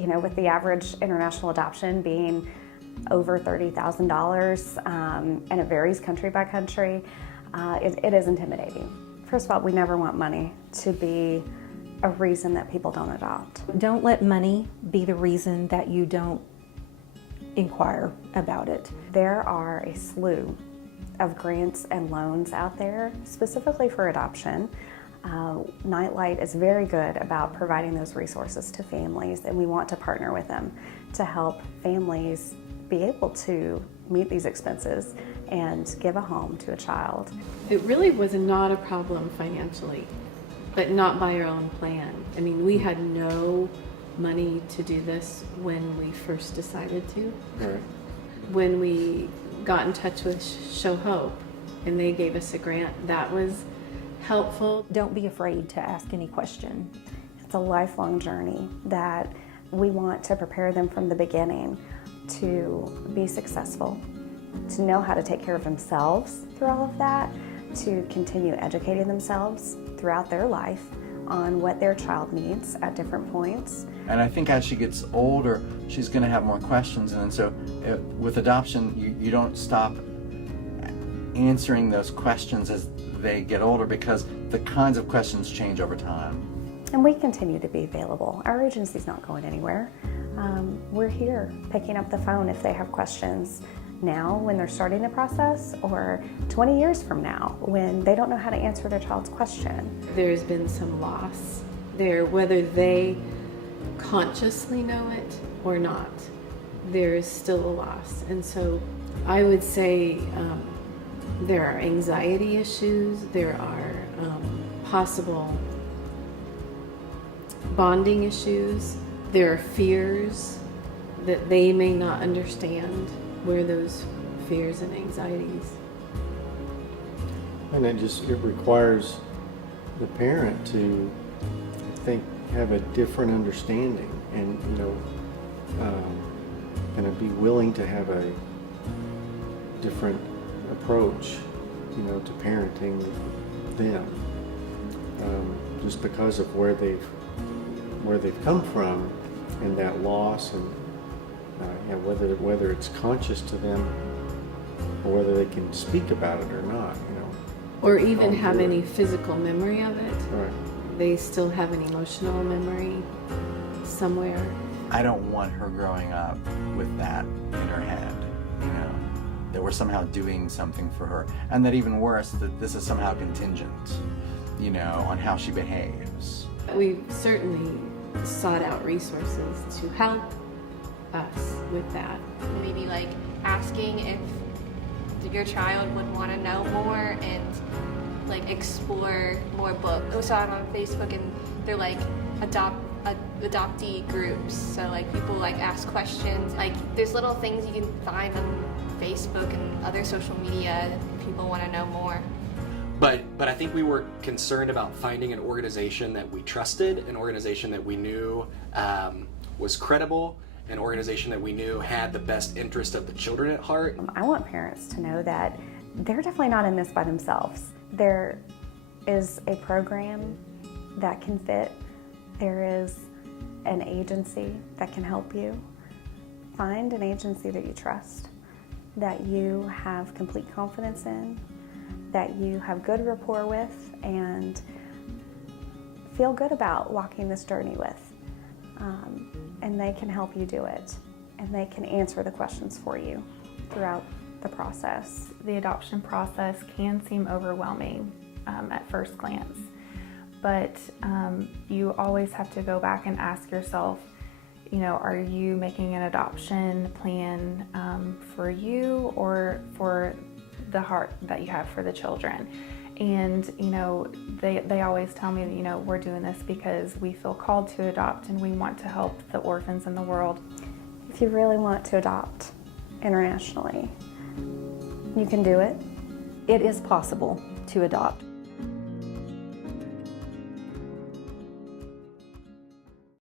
You know, with the average international adoption being over $30,000, and it varies country by country, it is intimidating. First of all, we never want money to be a reason that people don't adopt. Don't let money be the reason that you don't inquire about it. There are a slew of grants and loans out there specifically for adoption. Nightlight is very good about providing those resources to families, and we want to partner with them to help families be able to meet these expenses and give a home to a child. It really was not a problem financially, but not by our own plan. I mean, we had no money to do this when we first decided to. Right. When we got in touch with Show Hope and they gave us a grant, that was helpful. Don't be afraid to ask any question. It's a lifelong journey that we want to prepare them from the beginning to be successful, to know how to take care of themselves through all of that, to continue educating themselves throughout their life on what their child needs at different points. And I think as she gets older, she's going to have more questions. And so with adoption, you don't stop answering those questions as they get older, because the kinds of questions change over time. And we continue to be available. Our agency's not going anywhere. We're here picking up the phone if they have questions now when they're starting the process, or 20 years from now when they don't know how to answer their child's question. There's been some loss there, whether they consciously know it or not. There is still a loss. And so I would say there are anxiety issues, there are possible bonding issues, there are fears that they may not understand where those fears and anxieties. And it requires the parent to, I think, have a different understanding and, kind of be willing to have a different approach, to parenting them, just because of where they've come from and that loss, and whether it's conscious to them or whether they can speak about it or not, Or even have any physical memory of it. Right. They still have an emotional memory somewhere. I don't want her growing up with that in her head, that we're somehow doing something for her. And that even worse, that this is somehow contingent, on how she behaves. We've certainly sought out resources to help us with that. Maybe like asking if your child would want to know more and like explore more books. I saw it on Facebook and they're like adoptee groups. So like people like ask questions. Like there's little things you can find on Facebook and other social media if people want to know more. But I think we were concerned about finding an organization that we trusted, an organization that we knew was credible, an organization that we knew had the best interest of the children at heart. I want parents to know that they're definitely not in this by themselves. There is a program that can fit. There is an agency that can help you. Find an agency that you trust, that you have complete confidence in, that you have good rapport with, and feel good about walking this journey with. And they can help you do it, and they can answer the questions for you throughout the process. The adoption process can seem overwhelming at first glance, but you always have to go back and ask yourself, are you making an adoption plan for you or for the heart that you have for the children? And they always tell me that we're doing this because we feel called to adopt and we want to help the orphans in the world. If you really want to adopt internationally, you can do it. It is possible to adopt.